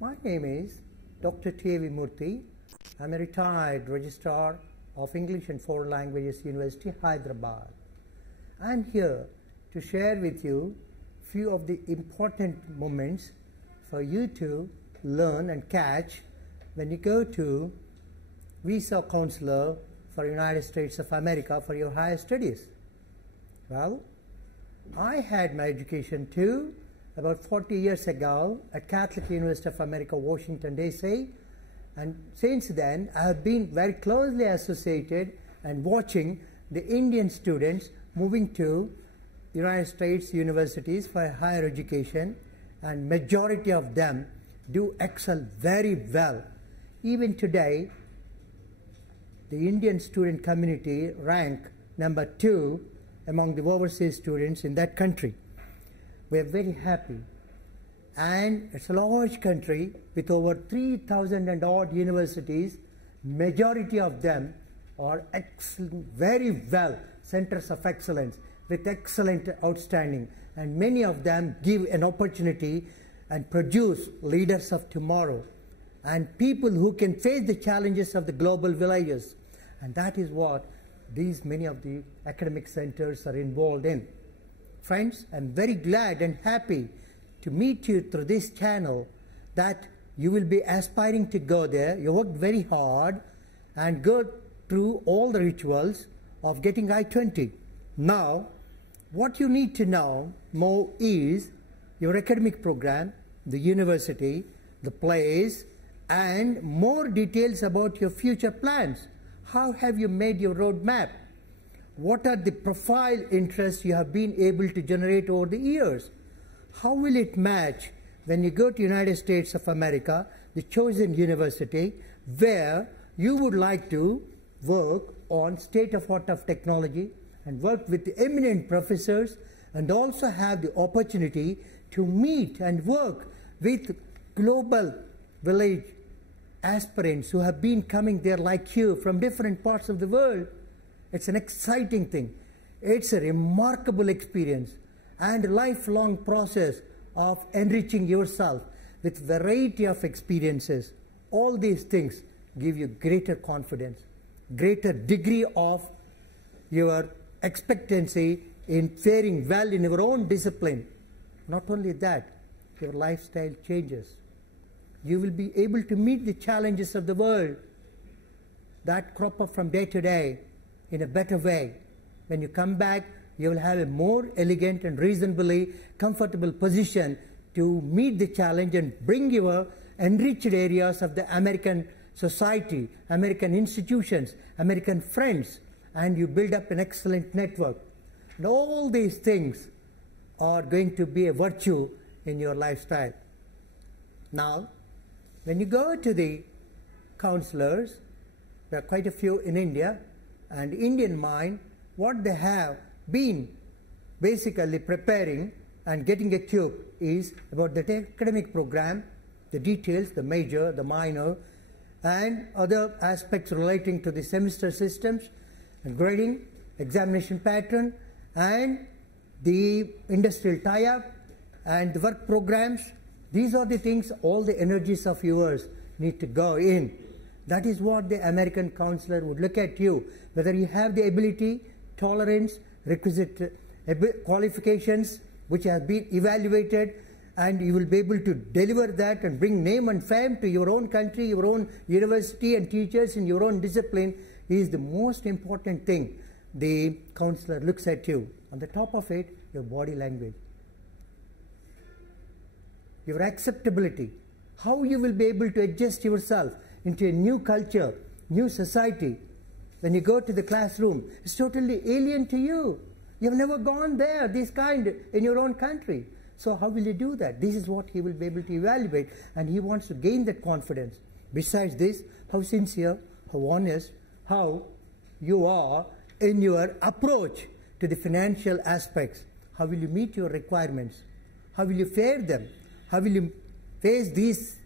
My name is Dr. T.A.V. Murthy. I'm a retired Registrar of English and Foreign Languages, University, Hyderabad. I'm here to share with you few of the important moments for you to learn and catch when you go to Visa Counselor for United States of America for your higher studies. Well, I had my education too about 40 years ago at Catholic University of America, Washington, D.C. And since then, I have been very closely associated and watching the Indian students moving to United States universities for higher education, and majority of them do excel very well. Even today, the Indian student community rank number 2 among the overseas students in that country. We are very happy. And it's a large country with over 3,000 and odd universities. Majority of them are excellent, very well, centers of excellence with excellent outstanding. And many of them give an opportunity and produce leaders of tomorrow and people who can face the challenges of the global villages. And that is what many of the academic centers are involved in. Friends, I'm very glad and happy to meet you through this channel that you will be aspiring to go there. You worked very hard and go through all the rituals of getting I-20. Now, what you need to know more is your academic program, the university, the place, and more details about your future plans. How have you made your roadmap? What are the profile interests you have been able to generate over the years? How will it match when you go to United States of America, the chosen university, where you would like to work on state-of-art of technology and work with the eminent professors and also have the opportunity to meet and work with global village aspirants who have been coming there like you from different parts of the world? It's an exciting thing. It's a remarkable experience and a lifelong process of enriching yourself with variety of experiences. All these things give you greater confidence, greater degree of your expectancy in faring well in your own discipline. Not only that, your lifestyle changes. You will be able to meet the challenges of the world that crop up from day to day in a better way. When you come back, you will have a more elegant and reasonably comfortable position to meet the challenge and bring your enriched areas of the American society, American institutions, American friends, and you build up an excellent network. And all these things are going to be a virtue in your lifestyle. Now, when you go to the counselors, there are quite a few in India, and Indian mind, what they have been basically preparing and getting equipped is about the academic program, the details, the major, the minor, and other aspects relating to the semester systems, and grading, examination pattern, and the industrial tie-up, and the work programs. These are the things, all the energies of yours need to go in. That is what the American counselor would look at you, whether you have the ability, tolerance, requisite qualifications which have been evaluated, and you will be able to deliver that and bring name and fame to your own country, your own university and teachers in your own discipline is the most important thing. The counselor looks at you. On the top of it, your body language, your acceptability, how you will be able to adjust yourself into a new culture, new society. When you go to the classroom, it's totally alien to you. You've never gone there, this kind, in your own country. So how will you do that? This is what he will be able to evaluate, and he wants to gain that confidence. Besides this, how sincere, how honest, how you are in your approach to the financial aspects. How will you meet your requirements? How will you fare them? How will you face these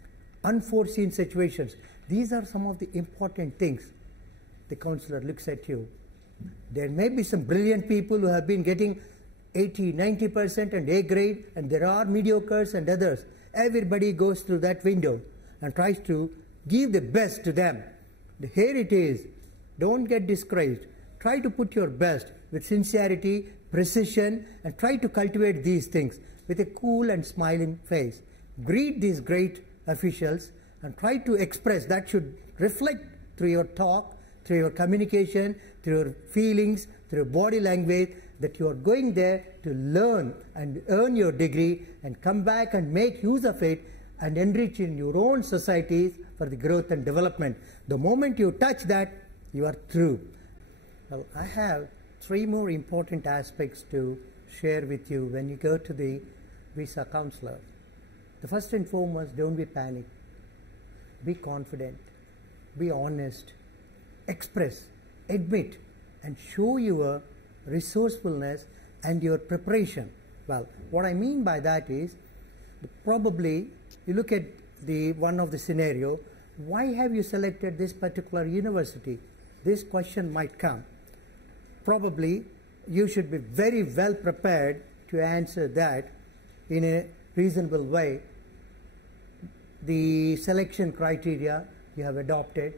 unforeseen situations? These are some of the important things. The counselor looks at you. There may be some brilliant people who have been getting 80, 90% and A grade, and there are mediocres and others. Everybody goes through that window and tries to give the best to them. Here it is. Don't get discouraged. Try to put your best with sincerity, precision, and try to cultivate these things with a cool and smiling face. Greet these great officials and try to express. That should reflect through your talk, through your communication, through your feelings, through your body language, that you are going there to learn and earn your degree and come back and make use of it and enrich in your own societies for the growth and development. The moment you touch that, you are through. Well, I have 3 more important aspects to share with you when you go to the visa counselor. The first and foremost, don't be panicked. Be confident. Be honest. Express, admit, and show your resourcefulness and your preparation. Well, what I mean by that is, probably you look at one of the scenario, why have you selected this particular university? This question might come. Probably you should be very well prepared to answer that in a reasonable way. The selection criteria you have adopted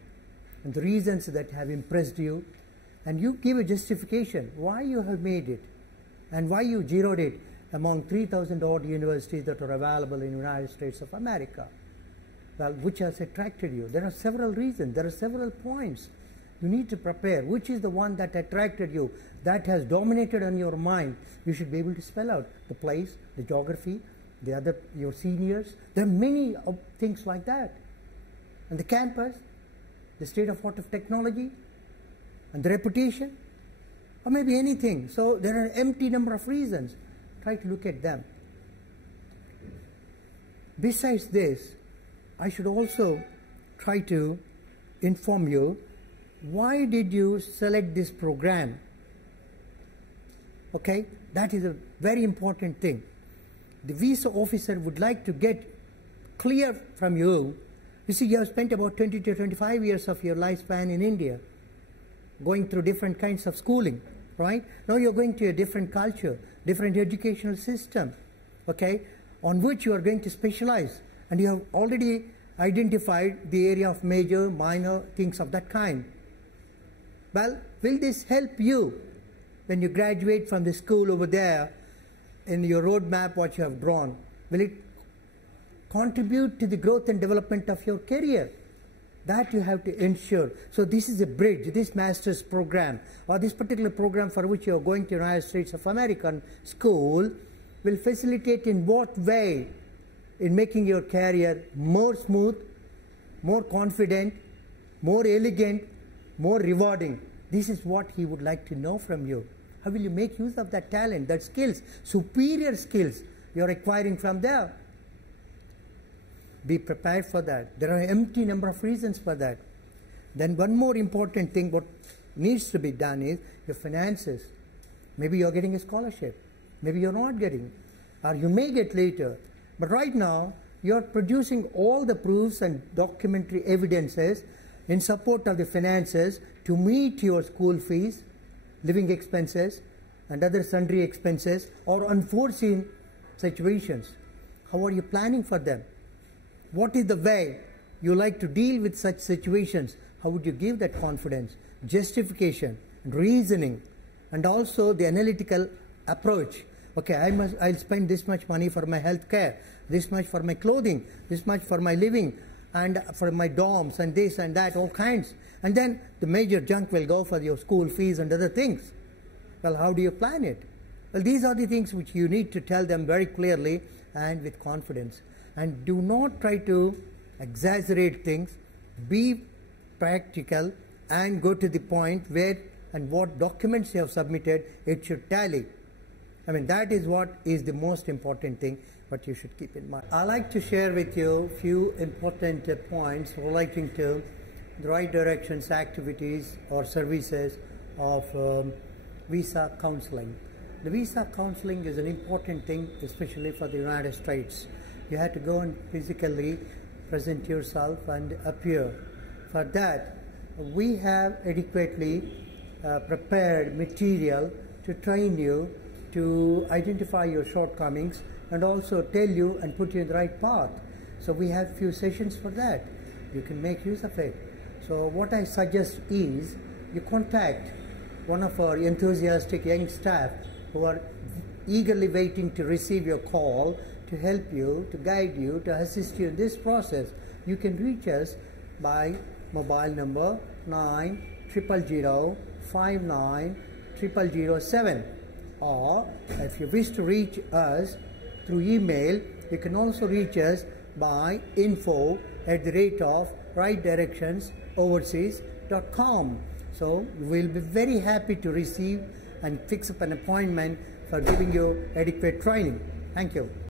and the reasons that have impressed you, and you give a justification why you have made it and why you zeroed it among 3,000 odd universities that are available in the United States of America. Well, which has attracted you? There are several reasons, there are several points. You need to prepare. Which is the one that attracted you, that has dominated on your mind? You should be able to spell out the place, the geography, your seniors. There are many things like that. And the campus, the state of art of technology, and the reputation, or maybe anything. So there are an empty number of reasons. Try to look at them. Besides this, I should also try to inform you, why did you select this program? Okay, that is a very important thing. The visa officer would like to get clear from you. You see, you have spent about 20 to 25 years of your lifespan in India, going through different kinds of schooling, right? Now you're going to a different culture, different educational system, okay, on which you are going to specialize. And you have already identified the area of major, minor, things of that kind. Well, will this help you when you graduate from the school over there in your roadmap what you have drawn? Will it contribute to the growth and development of your career? That you have to ensure. So this is a bridge, this master's program or this particular program for which you are going to the United States of American school will facilitate in what way in making your career more smooth, more confident, more elegant, more rewarding. This is what he would like to know from you. How will you make use of that talent, that skills, superior skills you are acquiring from there? Be prepared for that. There are an empty number of reasons for that. Then one more important thing what needs to be done is your finances. Maybe you're getting a scholarship. Maybe you're not getting, or you may get later. But right now, you're producing all the proofs and documentary evidences in support of the finances to meet your school fees, living expenses, and other sundry expenses or unforeseen situations. How are you planning for them? What is the way you like to deal with such situations? How would you give that confidence, justification, reasoning, and also the analytical approach? Okay, I'll spend this much money for my health care, this much for my clothing, this much for my living, and for my dorms, and this and that, all kinds. And then the major chunk will go for your school fees and other things. Well, how do you plan it? Well, these are the things which you need to tell them very clearly and with confidence. And do not try to exaggerate things. Be practical and go to the point where and what documents you have submitted, it should tally. I mean, that is what is the most important thing what you should keep in mind. I like to share with you a few important points relating to the right directions, activities or services of visa counseling. The visa counseling is an important thing, especially for the United States. You have to go and physically present yourself and appear. For that, we have adequately prepared material to train you to identify your shortcomings and also tell you and put you in the right path. So we have few sessions for that. You can make use of it. So what I suggest is you contact one of our enthusiastic young staff who are eagerly waiting to receive your call, to help you, to guide you, to assist you in this process. You can reach us by mobile number 900059007, or if you wish to reach us through email, you can also reach us by info@rightdirectionsoverseas.com. So we'll be very happy to receive and fix up an appointment for giving you adequate training. Thank you.